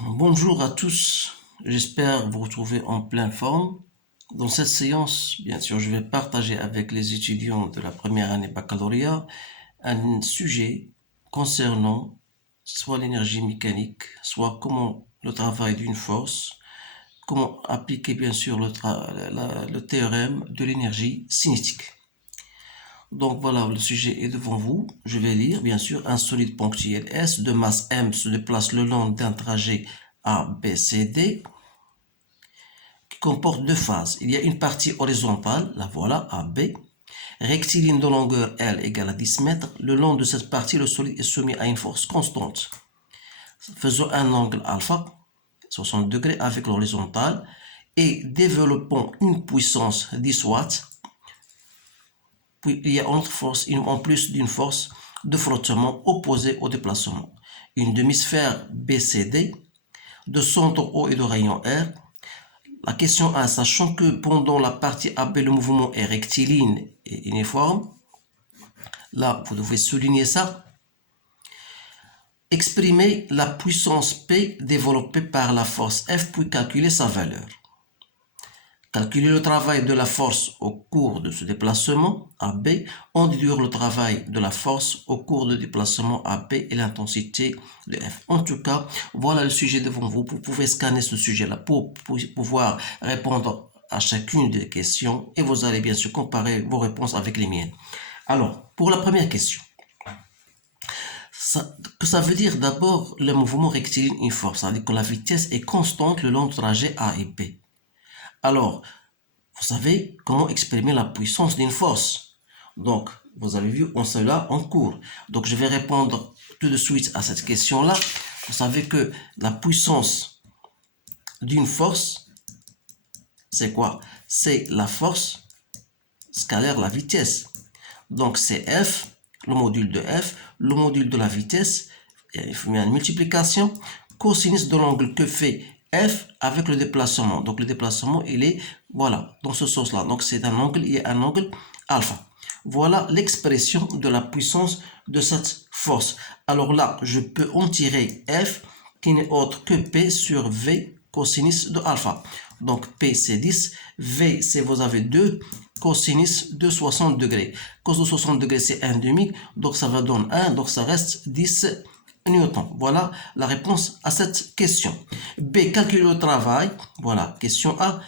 Bonjour à tous, j'espère vous retrouver en pleine forme. Dans cette séance, bien sûr, je vais partager avec les étudiants de la première année baccalauréat un sujet concernant soit l'énergie mécanique, soit comment le travail d'une force, comment appliquer bien sûr le théorème de l'énergie cinétique. Donc voilà, le sujet est devant vous. Je vais lire, bien sûr, un solide ponctuel S de masse M se déplace le long d'un trajet A, B, C, D qui comporte deux phases. Il y a une partie horizontale, la voilà, A, B, rectiligne de longueur L égale à 10 mètres. Le long de cette partie, le solide est soumis à une force constante. Faisons un angle alpha, 60 degrés avec l'horizontale, et développons une puissance 10 watts. Puis il y a une autre force, en plus d'une force de frottement opposée au déplacement. Une demi-sphère BCD de centre O et de rayon R. La question 1, sachant que pendant la partie AB, le mouvement est rectiligne et uniforme, là, vous devez souligner ça. Exprimez la puissance P développée par la force F, puis calculer sa valeur. Calculer le travail de la force au cours de ce déplacement AB, en déduire le travail de la force au cours de déplacement AB et l'intensité de F. En tout cas, voilà le sujet devant vous. Vous pouvez scanner ce sujet-là pour pouvoir répondre à chacune des questions et vous allez bien sûr comparer vos réponses avec les miennes. Alors, pour la première question, ça veut dire d'abord le mouvement rectiligne uniforme, c'est-à-dire que la vitesse est constante le long du trajet A et B. Alors, vous savez comment exprimer la puissance d'une force. Donc, vous avez vu, on cela en cours. Donc, je vais répondre tout de suite à cette question-là. Vous savez que la puissance d'une force, c'est quoi? C'est la force scalaire, la vitesse. Donc, c'est F, le module de F, le module de la vitesse, il faut une multiplication, cosinus de l'angle que fait F avec le déplacement. Donc le déplacement, il est, voilà, dans ce sens-là. Donc c'est un angle, il y a un angle alpha. Voilà l'expression de la puissance de cette force. Alors là, je peux en tirer F qui n'est autre que P sur V cosinus de alpha. Donc P c'est 10, V c'est vous avez 2, cosinus de 60 degrés. Cos de 60 degrés c'est 1,5, donc ça va donner 1, donc ça reste 10 newtons. Voilà la réponse à cette question. B, calculer le travail. Voilà, question A.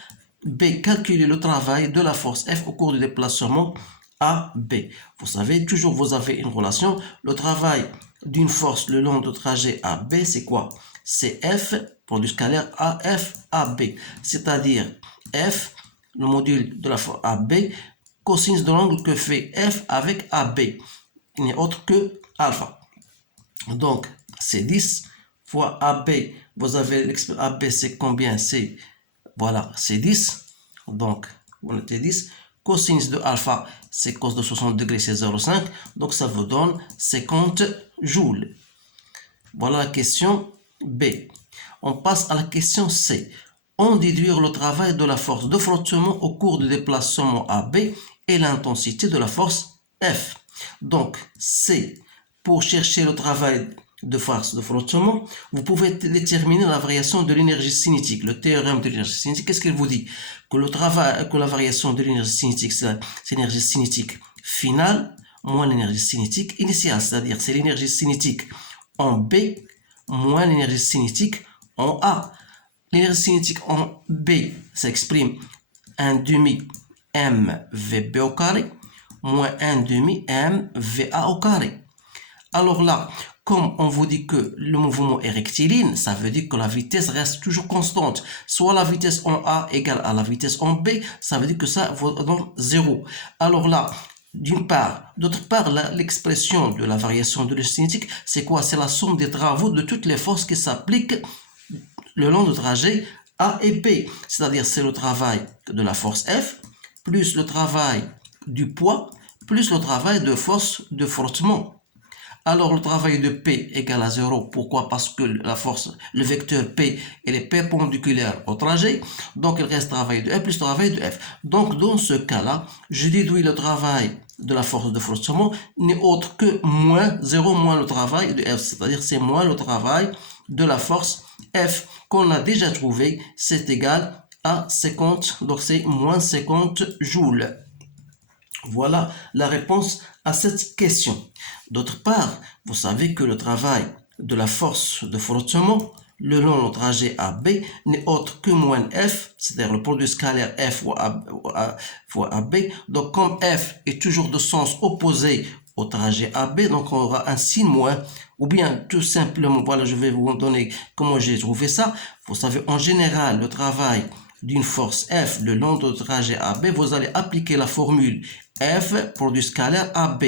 B, calculer le travail de la force F au cours du déplacement A, B. Vous savez, toujours vous avez une relation. Le travail d'une force le long du trajet A, B, c'est quoi? C'est F pour du scalaire AF, AB. C'est-à-dire F, le module de la force AB, cosinus de l'angle que fait F avec AB. Il n'est autre que alpha. Donc, c'est 10 fois AB. Vous avez AB, c'est combien? C'est, voilà, c'est 10. Donc, on était 10. Cosinus de alpha, c'est cos de 60 degrés, c'est 0,5. Donc, ça vous donne 50 joules. Voilà la question B. On passe à la question C. On déduire le travail de la force de frottement au cours du déplacement AB et l'intensité de la force F. Donc, C. Pour chercher le travail de force de frottement, vous pouvez déterminer la variation de l'énergie cinétique. Le théorème de l'énergie cinétique, qu'est-ce qu'il vous dit? Que la variation de l'énergie cinétique, c'est l'énergie cinétique finale moins l'énergie cinétique initiale. C'est-à-dire, c'est l'énergie cinétique en B moins l'énergie cinétique en A. L'énergie cinétique en B s'exprime 1 demi mVb au carré moins 1 demi mVa au carré. Alors là, comme on vous dit que le mouvement est rectiligne, ça veut dire que la vitesse reste toujours constante. Soit la vitesse en A égale à la vitesse en B, ça veut dire que ça vous donne 0. Alors là, d'une part. D'autre part, l'expression de la variation de l'énergie cinétique, c'est quoi? C'est la somme des travaux de toutes les forces qui s'appliquent le long du trajet A et B. C'est-à-dire, c'est le travail de la force F, plus le travail du poids, plus le travail de force de frottement. Alors le travail de P égale à 0. Pourquoi? Parce que la force, le vecteur P, elle est perpendiculaire au trajet. Donc il reste travail de F plus travail de F. Donc dans ce cas-là, je déduis le travail de la force de frottement n'est autre que moins 0 moins le travail de F. C'est-à-dire c'est moins le travail de la force F qu'on a déjà trouvé, c'est égal à 50, donc c'est moins 50 joules. Voilà la réponse à cette question. D'autre part, vous savez que le travail de la force de frottement le long du trajet AB n'est autre que moins F, c'est-à-dire le produit scalaire F fois AB. Donc, comme F est toujours de sens opposé au trajet AB, donc on aura un signe moins, ou bien tout simplement, voilà, je vais vous donner comment j'ai trouvé ça. Vous savez, en général, le travail d'une force F le long du trajet AB, vous allez appliquer la formule F produit scalaire AB,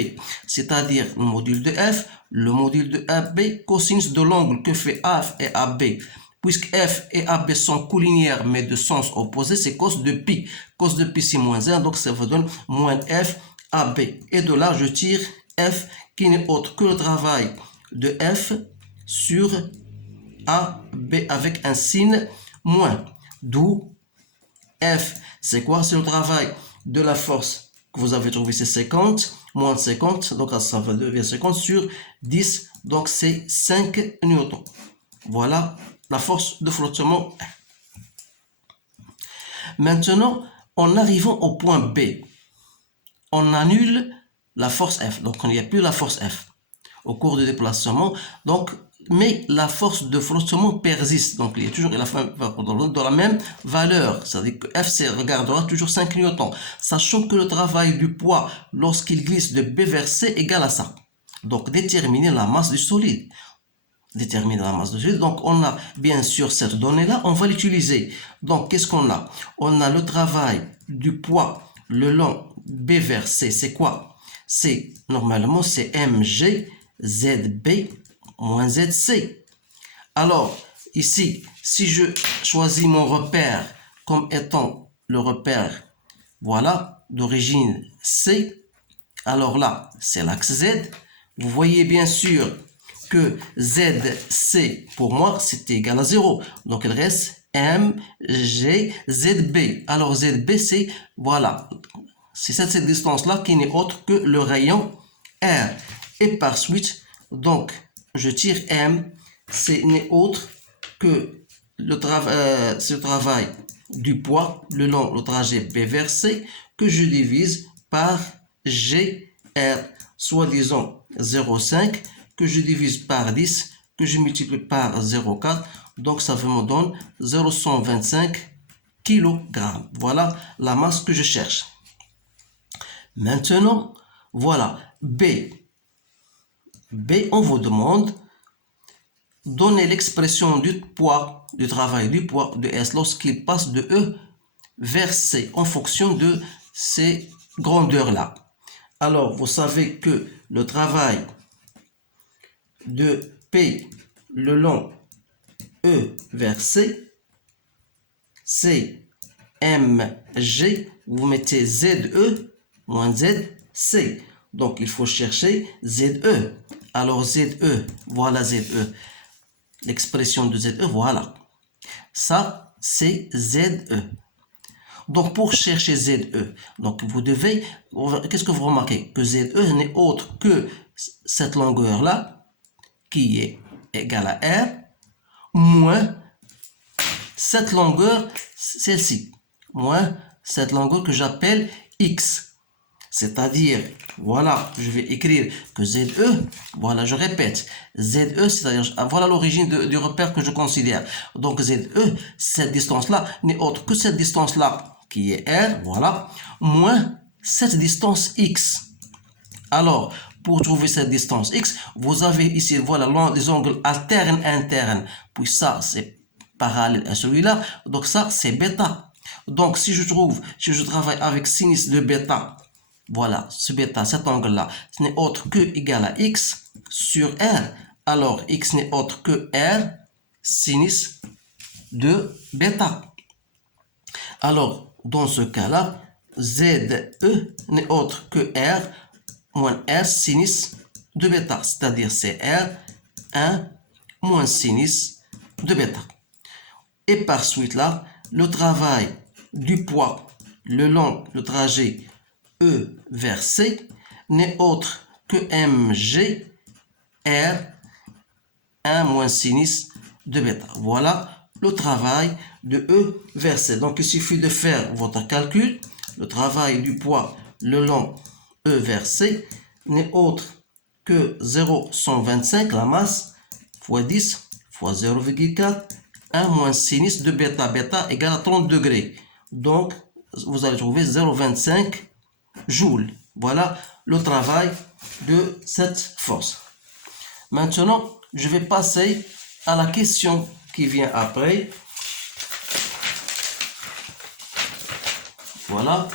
c'est-à-dire le module de F, le module de AB, cosinus de l'angle que fait F et AB. Puisque F et AB sont collinéaires mais de sens opposé, c'est cos de pi. Cos de pi c'est moins 1, donc ça vous donne moins F AB. Et de là, je tire F qui n'est autre que le travail de F sur AB avec un signe moins. D'où F, c'est quoi? C'est le travail de la force que vous avez trouvé, c'est 50, moins 50, donc ça va devenir 50 sur 10, donc c'est 5 newtons. Voilà la force de flottement. Maintenant, en arrivant au point B, on annule la force F, donc il n'y a plus la force F au cours du déplacement, donc mais la force de frottement persiste, donc il est toujours dans la même valeur, c'est-à-dire que F regardera toujours 5 newtons, sachant que le travail du poids lorsqu'il glisse de B vers C égale à ça. Donc déterminer la masse du solide. Déterminer la masse du solide, donc on a bien sûr cette donnée-là, on va l'utiliser. Donc qu'est-ce qu'on a? On a le travail du poids le long B vers C, c'est quoi? C'est normalement c'est mg ZB moins ZC. Alors, ici, si je choisis mon repère comme étant le repère, voilà, d'origine C, alors là, c'est l'axe Z. Vous voyez bien sûr que ZC, pour moi, c'est égal à 0. Donc, il reste MG ZB. Alors, ZB, c'est, voilà, c'est cette distance-là qui n'est autre que le rayon R. Et par suite, donc, je tire M, c'est n'est autre que le travail du poids le long du trajet B vers C que je divise par GR, soit disons 0,5, que je divise par 10, que je multiplie par 0,4, donc ça me donne 0,125 kg. Voilà la masse que je cherche. Maintenant, voilà B. B, on vous demande donner l'expression du poids, du travail du poids de S lorsqu'il passe de E vers C en fonction de ces grandeurs-là. Alors, vous savez que le travail de P le long E vers C, c'est mg, vous mettez ZE moins ZC. Donc, il faut chercher ZE. Alors, ZE, voilà ZE. L'expression de ZE, voilà. Ça, c'est ZE. Donc, pour chercher ZE, donc vous devez, qu'est-ce que vous remarquez? Que ZE n'est autre que cette longueur-là, qui est égale à R, moins cette longueur, celle-ci, moins cette longueur que j'appelle X. C'est-à-dire, voilà, je vais écrire que ZE, voilà, je répète, ZE, c'est-à-dire, voilà l'origine du repère que je considère. Donc, ZE, cette distance-là, n'est autre que cette distance-là, qui est R, voilà, moins cette distance X. Alors, pour trouver cette distance X, vous avez ici, voilà, les angles alternes, internes, puis ça, c'est parallèle à celui-là, donc ça, c'est bêta. Donc, si je travaille avec sinus de bêta, voilà, ce bêta, cet angle-là, ce n'est autre que égal à X sur R. Alors, X n'est autre que R sinus de bêta. Alors, dans ce cas-là, ZE n'est autre que R moins R sinus de bêta. C'est-à-dire, c'est R 1 moins sinus de bêta. Et par suite, là, le travail du poids le long du trajet E vers C n'est autre que mg R 1 moins sinus de bêta. Voilà le travail de E versé. Donc, il suffit de faire votre calcul. Le travail du poids le long E versé n'est autre que 0,125, la masse, fois 10, fois 0,4, 1 moins sinus de bêta. Bêta égale à 30 degrés. Donc, vous allez trouver 0,25 joules. Voilà le travail de cette force. Maintenant, je vais passer à la question qui vient après. Voilà.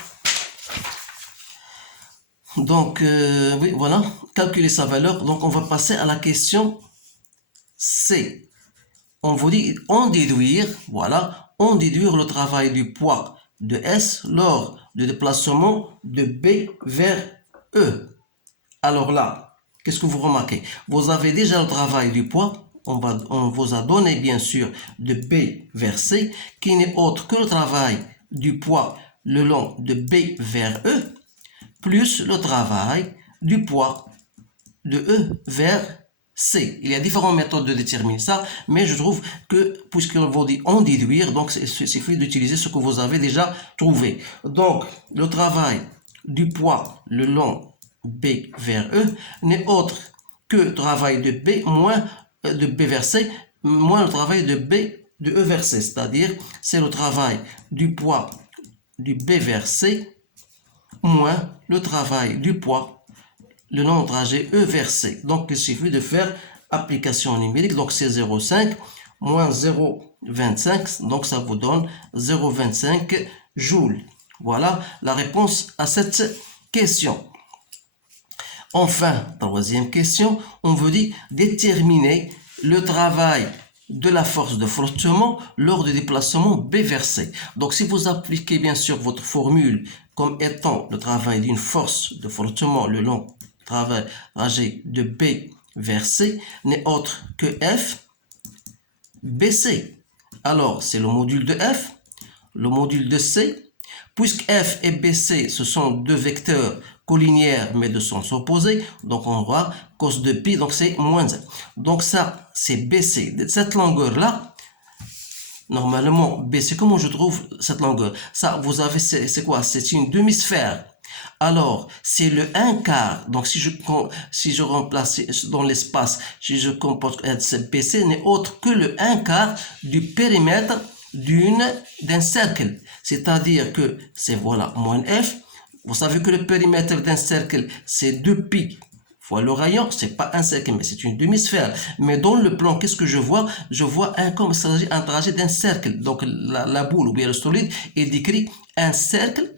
Donc, oui, voilà. Calculer sa valeur. Donc, on va passer à la question C. On vous dit, en déduire, voilà, en déduire le travail du poids de S lors du déplacement de B vers E. Alors là, qu'est-ce que vous remarquez? Vous avez déjà le travail du poids. On vous a donné, bien sûr, de B vers C, qui n'est autre que le travail du poids le long de B vers E, plus le travail du poids de E vers C. Il y a différentes méthodes de déterminer ça, mais je trouve que, puisqu'on vous dit en déduire, donc il suffit d'utiliser ce que vous avez déjà trouvé. Donc, le travail du poids le long B vers E n'est autre que le travail de B moins de B vers C, moins le travail de B de E vers C. C'est-à-dire, c'est le travail du poids du B vers C moins le travail du poids le long du trajet E vers C. Donc, il suffit de faire application numérique. Donc, c'est 0,5 moins 0,25. Donc, ça vous donne 0,25 joules. Voilà la réponse à cette question. Enfin, troisième question, on veut dire déterminer le travail de la force de frottement lors du déplacement B vers C. Donc, si vous appliquez bien sûr votre formule comme étant le travail d'une force de frottement le long trajet de B vers C n'est autre que F BC. Alors, c'est le module de F, le module de C. Puisque F et BC, ce sont deux vecteurs collinéaires mais de sens opposés, donc on voit cos de pi, donc c'est moins 1. Donc ça, c'est BC. Cette longueur-là, normalement, BC, comment je trouve cette longueur? Ça, vous avez, c'est quoi? C'est une demi-sphère. Alors, c'est le 1 quart. Donc, si je remplace dans l'espace, si je compose BC n'est autre que le 1 quart du périmètre d'un cercle. C'est-à-dire que c'est, voilà, moins F. Vous savez que le périmètre d'un cercle, c'est 2 pi fois le rayon. C'est pas un cercle, mais c'est une demi-sphère. Mais dans le plan, qu'est-ce que je vois? Je vois un trajet d'un cercle. Donc, la boule ou bien le solide est décrit un cercle,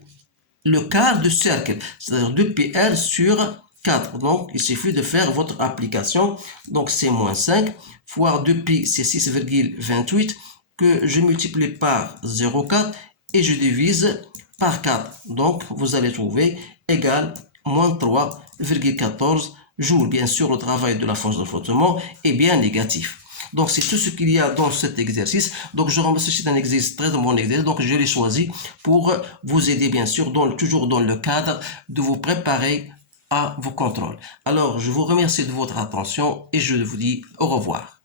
le quart de cercle, c'est-à-dire 2πr sur 4. Donc, il suffit de faire votre application. Donc, c'est moins 5 fois 2pi, c'est 6,28 que je multiplie par 0,4 et je divise par 4. Donc, vous allez trouver égal moins 3,14 joules. Bien sûr, le travail de la force de frottement est bien négatif. Donc, c'est tout ce qu'il y a dans cet exercice. Donc, je remercie, c'est un exercice, très bon exercice. Donc, je l'ai choisi pour vous aider, bien sûr, toujours dans le cadre de vous préparer à vos contrôles. Alors, je vous remercie de votre attention et je vous dis au revoir.